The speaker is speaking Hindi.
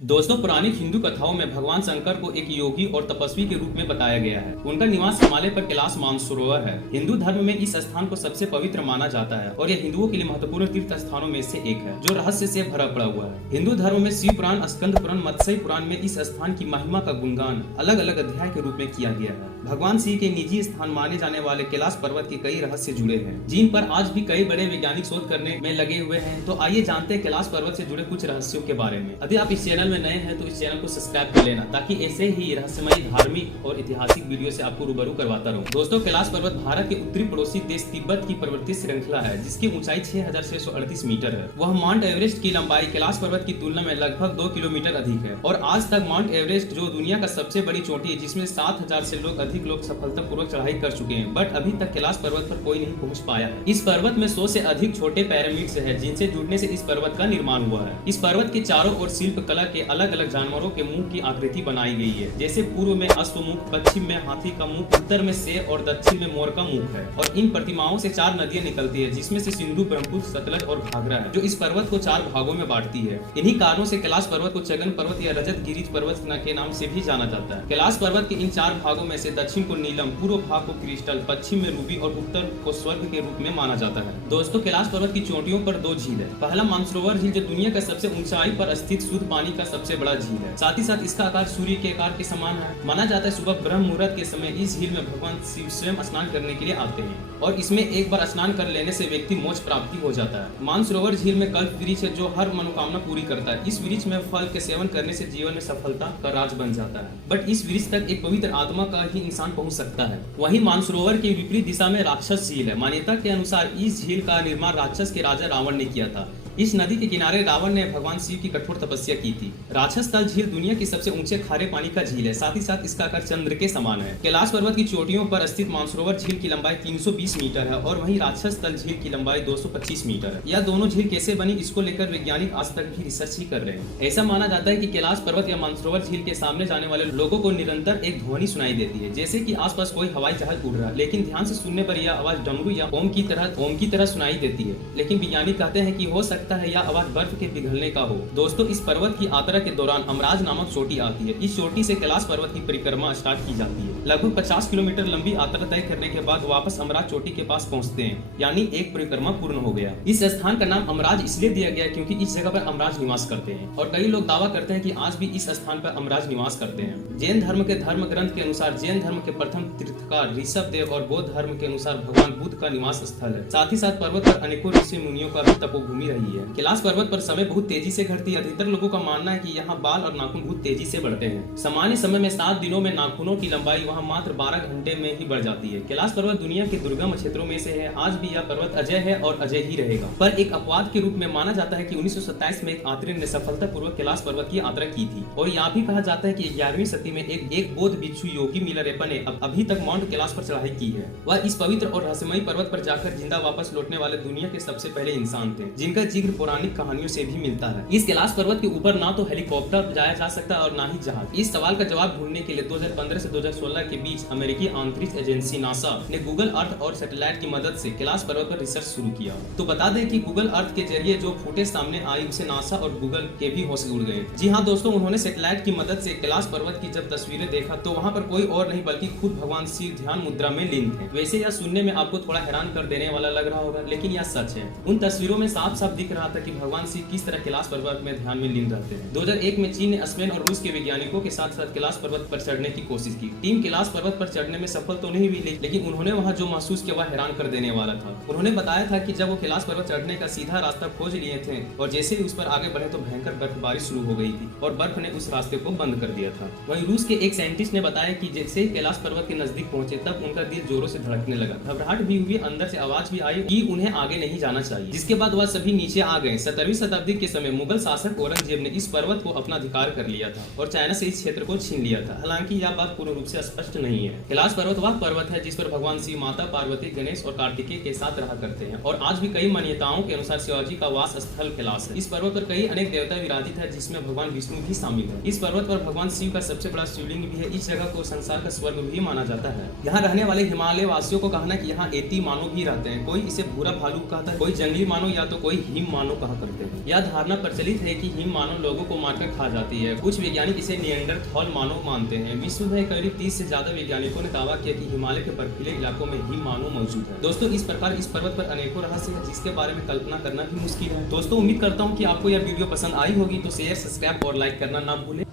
दोस्तों, पुरानी हिंदू कथाओं में भगवान शंकर को एक योगी और तपस्वी के रूप में बताया गया है। उनका निवास हिमालय पर कैलाश मानसरोवर है। हिंदू धर्म में इस स्थान को सबसे पवित्र माना जाता है और यह हिंदुओं के लिए महत्वपूर्ण तीर्थ स्थानों में से एक है, जो रहस्य से भरा पड़ा हुआ है। हिंदू धर्म में शिव पुराण, स्कंद पुराण, मत्स्य पुराण में इस स्थान की महिमा का गुणगान अलग अलग अध्याय के रूप में किया गया है। भगवान शिव के निजी स्थान माने जाने वाले कैलाश पर्वत के कई रहस्य जुड़े हैं, जिन पर आज भी कई बड़े वैज्ञानिक शोध करने में लगे हुए हैं। तो आइए जानते हैं कैलाश पर्वत से जुड़े कुछ रहस्यों के बारे में। यदि आप इस चैनल में नए हैं तो इस चैनल को सब्सक्राइब कर लेना, ताकि ऐसे ही रहस्यमयी धार्मिक और ऐतिहासिक वीडियो से आपको रूबरू करवाता रहूं। दोस्तों, कैलाश पर्वत भारत के उत्तरी पड़ोसी देश तिब्बत की पर्वतीय श्रृंखला है, जिसकी ऊंचाई 6638 मीटर है। वह माउंट एवरेस्ट की लंबाई कैलाश पर्वत की तुलना में लगभग 2 किलोमीटर अधिक है और आज तक माउंट एवरेस्ट, जो दुनिया का सबसे बड़ी चोटी है, जिसमें 7000 से अधिक लोग सफलतापूर्वक चढ़ाई कर चुके हैं, बट अभी तक कैलाश पर्वत पर कोई नहीं पहुंच पाया है। इस पर्वत में 100 से अधिक छोटे पिरामिड्स हैं, जिनसे जुड़ने से इस पर्वत का निर्माण हुआ है। इस पर्वत के चारों ओर शिल्प कला के अलग अलग जानवरों के मुंह की आकृति बनाई गई है, जैसे पूर्व में अश्वमुख, पश्चिम में हाथी का मुख, उत्तर में शेर और दक्षिण में मोर का मुख है। और इन प्रतिमाओं से 4 नदियां निकलती है, जिसमें से सिंधु, ब्रह्मपुत्र, सतलज और घाघरा है, जो इस पर्वत को 4 भागों में बांटती है। इन्हीं कारणों से कैलाश पर्वत को चगन पर्वत या रजत गिरिज पर्वत के नाम से भी जाना जाता है। कैलाश पर्वत के इन 4 भागों में से दक्षिण को नीलम, पूर्व भाग को क्रिस्टल, पश्चिम में रूबी और उत्तर को स्वर्ग के रूप में माना जाता है। दोस्तों, कैलाश पर्वत की चोटियों पर 2 झील है। पहला मानसरोवर झील, जो दुनिया का सबसे ऊंचाई पर स्थित शुद्ध पानी का सबसे बड़ा झील है। साथ ही साथ इसका आकार सूर्य के आकार के समान है। माना जाता है सुबह ब्रह्म मुहूर्त के समय इस झील में भगवान शिव स्वयं स्नान करने के लिए आते हैं और इसमें एक बार स्नान कर लेने से व्यक्ति मोक्ष प्राप्ति हो जाता है। मानसरोवर झील में कल्प वृक्ष है, जो हर मनोकामना पूरी करता है। इस वृक्ष में फल के सेवन करने से जीवन में सफलता का राज बन जाता है, बट इस वृक्ष तक एक पवित्र आत्मा का ही इंसान पहुंच सकता है। वहीं मानसरोवर के विपरीत दिशा में राक्षस झील है। मान्यता के अनुसार इस झील का निर्माण राक्षस के राजा रावण ने किया था। इस नदी के किनारे रावण ने भगवान शिव की कठोर तपस्या की थी। राक्षस तल झील दुनिया की सबसे ऊंचे खारे पानी का झील है। साथ ही साथ इसका आकार चंद्र के समान है। कैलाश पर्वत की चोटियों पर स्थित मानसरोवर झील की लंबाई 320 मीटर है और वहीं राक्षस तल झील की लंबाई 225 मीटर है। यह दोनों झील कैसे बनी, इसको लेकर वैज्ञानिक आज तक भी रिसर्च ही कर रहे हैं। ऐसा माना जाता है कि कैलाश पर्वत या मानसरोवर झील के सामने जाने वाले लोगों को निरंतर एक ध्वनि सुनाई देती है, जैसे कि आसपास कोई हवाई जहाज उड़ रहा है, लेकिन ध्यान से सुनने पर यह आवाज डमरू या ओम की तरह सुनाई देती है। लेकिन वैज्ञानिक कहते हैं कि हो सकता है यह आवाज बर्फ के पिघलने का हो। दोस्तों, इस पर्वत की यात्रा के दौरान अमराज नामक चोटी आती है। इस चोटी से कैलाश पर्वत की परिक्रमा स्टार्ट की जाती है। लगभग 50 किलोमीटर लंबी यात्रा तय करने के बाद वापस अमराज चोटी के पास पहुंचते हैं, यानी एक परिक्रमा पूर्ण हो गया। इस स्थान का नाम अमराज इसलिए दिया गया क्योंकि इस जगह पर अमराज निवास करते हैं और कई लोग दावा करते हैं कि आज भी इस स्थान पर अमराज निवास करते हैं। जैन धर्म के धर्म ग्रंथ के अनुसार जैन धर्म के प्रथम तीर्थकार ऋषभ देव और बौद्ध धर्म के अनुसार भगवान बुद्ध का निवास स्थल है। साथ ही साथ पर्वत पर अनेकों ऋषि मुनियों का भी तपोभूमि रही है। कैलाश पर्वत पर समय बहुत तेजी से घटती है। अधिकतर लोगों का मानना है कि यहाँ बाल और नाखून बहुत तेजी से बढ़ते हैं। सामान्य समय में 7 दिनों में नाखूनों की लंबाई वहाँ मात्र 12 घंटे में ही बढ़ जाती है। कैलाश पर्वत दुनिया के दुर्गम क्षेत्रों में से है। आज भी यह पर्वत अजय है और अजय ही रहेगा। पर एक अपवाद के रूप में माना जाता है कि 1927 में एक यात्री ने सफलतापूर्वक कैलाश पर्वत की यात्रा की थी और यहाँ भी कहा जाता है कि 11वीं सदी में एक बौद्ध भिक्षु योगी मिलारेप्पा ने अभी तक माउंट कैलाश पर चढ़ाई की है। वह इस पवित्र और रहस्यमयी पर्वत पर जाकर जिंदा वापस लौटने वाले दुनिया के सबसे पहले इंसान थे, जिनका जिक्र पौराणिक कहानियों से भी मिलता है। इस कैलाश पर्वत के ऊपर ना तो हेलीकॉप्टर जाया जा सकता और ना ही जहाज। इस सवाल का जवाब ढूंढने के लिए 2015 से 2016 के बीच अमेरिकी अंतरिक्ष एजेंसी नासा ने गूगल अर्थ और सैटेलाइट की मदद से कैलाश पर्वत पर रिसर्च शुरू किया। तो बता दें कि गूगल अर्थ के जरिए जो फुटेज सामने आई, उसे नासा और गूगल के भी होश उड़ गए। जी हाँ दोस्तों, उन्होंने सैटेलाइट की मदद से कैलाश पर्वत की जब तस्वीरें देखा तो वहाँ पर कोई और नहीं बल्कि खुद भगवान शिव ध्यान मुद्रा में लीन थे। वैसे यह सुनने में आपको थोड़ा हैरान कर देने वाला लग रहा होगा, लेकिन यह सच है। उन तस्वीरों में साफ साफ दिख रहा था कि भगवान शिव किस तरह कैलाश पर्वत में ध्यान में लीन रहते हैं। 2001 में चीन ने स्पेन और रूस के वैज्ञानिकों के साथ साथ कैलाश पर्वत पर चढ़ने की कोशिश की। टीम कैलाश पर्वत पर चढ़ने में सफल तो नहीं हुई, लेकिन उन्होंने वहाँ जो महसूस किया वह हैरान कर देने वाला था। उन्होंने बताया था कि जब वो कैलाश पर्वत चढ़ने का सीधा रास्ता खोज लिए थे और जैसे ही उस पर आगे बढ़े तो भयंकर बर्फबारी शुरू हो गई थी और बर्फ ने उस रास्ते को बंद कर दिया था। वहीं रूस के एक साइंटिस्ट ने बताया कि जैसे ही कैलाश पर्वत के नजदीक पहुंचे तब उनका दिल जोरों से धड़कने लगा, घबराहट भी हुई, अंदर से आवाज भी आई कि उन्हें आगे नहीं जाना चाहिए। जिसके बाद वह सभी नीचे आ गए। 17वीं शताब्दी के समय मुगल शासक औरंगजेब ने इस पर्वत को अपना अधिकार कर लिया था और चाइना से इस क्षेत्र को छीन लिया था। हालांकि यह बात पूर्ण रूप से स्पष्ट नहीं है। कैलाश पर्वत वह पर्वत है जिस पर भगवान शिव, माता पार्वती, गणेश और कार्तिकेय के साथ रहा करते हैं और आज भी कई मान्यताओं के अनुसार शिवाजी का वास स्थल कैलाश है। इस पर्वत पर कई अनेक देवता विराजित है, जिसमें भगवान विष्णु भी शामिल है। इस पर्वत पर भगवान शिव का सबसे बड़ा शिवलिंग भी है। इस जगह को संसार का स्वर्ग भी माना जाता है। यहाँ रहने वाले हिमालय वासियों को कहना कि यहाँ 80 मानव भी रहते हैं। कोई इसे भूरा भालू कहता है, कोई जंगली मानव या तो कोई हिम हिम मानव कहा करते हैं। यह धारणा प्रचलित है कि हिम मानव लोगों को मारकर खा जाती है। कुछ वैज्ञानिक इसे निएंडरथॉल मानव मानते हैं। विश्व में करीब 30 से ज्यादा वैज्ञानिकों ने दावा किया कि हिमालय के बर्फीले इलाकों में हिम मानव मौजूद है। दोस्तों, इस प्रकार इस पर्वत पर अनेकों रहस्य हैं जिसके बारे में कल्पना करना भी मुश्किल है। दोस्तों, उम्मीद करता हूँ कि आपको यह वीडियो पसंद आई होगी, तो शेयर, सब्सक्राइब और लाइक करना ना भूलें।